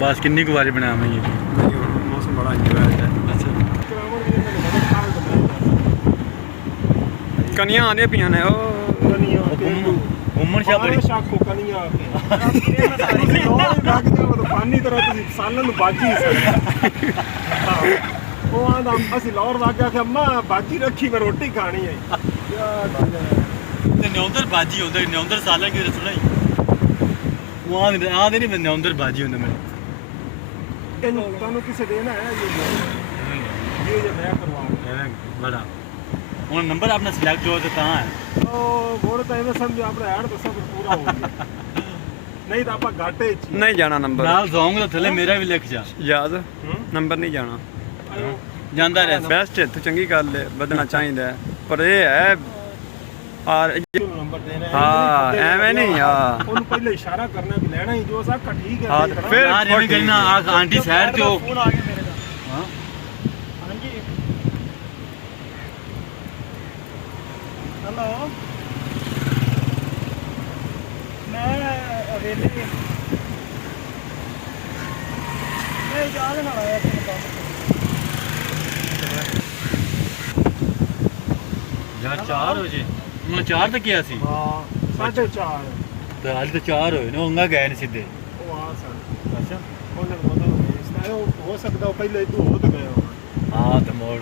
बस किन्नी कुछ बारी बनावेंगे मौसम बड़ा इंजॉय है। अच्छा कनियां आने पियां ने ओ घूमन शा बड़ी शाखो कनियां पानी तरह तुसी सालन बाजी वो आंदा असि लाहौर वागया कि अम्मा बाजी रखी मैं रोटी खानी है ते न्योंदर बाजी होंदा न्योंदर साला की रसुना ही वहां आदे नहीं न्योंदर बाजी होंदा मेरे इन तानु किसे देना है ये मैं करवा बड़ा ਹੁਣ ਨੰਬਰ ਆਪਣਾ ਸਿਲੈਕਟ ਹੋ ਤੇ ਤਾਂ ਹੈ ਉਹ ਹੋਰ ਤਾਂ ਐਵੇਂ ਸਮਝ ਆਪਣਾ ਐਡ ਤਾਂ ਸਭ ਪੂਰਾ ਹੋ ਗਿਆ ਨਹੀਂ ਤਾਂ ਆਪਾਂ ਘਾਟੇ ਚ ਨਹੀਂ ਜਾਣਾ ਨੰਬਰ ਨਾਲ ਜਾਉਂਗਾ ਤਾਂ ਥੱਲੇ ਮੇਰਾ ਵੀ ਲਿਖ ਜਾ ਯਾਦ ਨੰਬਰ ਨਹੀਂ ਜਾਣਾ ਜਾਂਦਾ ਰਹਿ ਬੈਸਟ ਹੈ ਤੂੰ ਚੰਗੀ ਗੱਲ ਹੈ ਵਧਣਾ ਚਾਹੀਦਾ ਪਰ ਇਹ ਹੈ ਔਰ ਨੰਬਰ ਦੇਣਾ ਹਾਂ ਐਵੇਂ ਨਹੀਂ ਆ ਉਹਨੂੰ ਪਹਿਲੇ ਇਸ਼ਾਰਾ ਕਰਨਾ ਵੀ ਲੈਣਾ ਹੀ ਜੋ ਸਾਕਾ ਠੀਕ ਹੈ ਫਿਰ ਯਾਰ ਐਵੇਂ ਕਹਿਣਾ ਆਂਟੀ ਸਾਈਡ ਤੇ ਹੋ ਫੋਨ ਆ ਗਿਆ ਮੇਰੇ ਦਾ ਹਾਂ ਹਾਂਜੀ हेलो मैं अवेले मैं जाने ना आया तेरे पास यार 4 बजे मैं 4 तक किया सी हां 4:30 तो आज तो 4 होए ना होंगा गए ने सीधे ओ हां सर अच्छा ਉਹਨੇ ਮਤਲਬ ਇਸ ਤਰ੍ਹਾਂ ਹੋ ਸਕਦਾ ਪਹਿਲੇ ਤੂੰ ਹੋ ਤੇ ਗਏ ਹੋ हां तो मोड़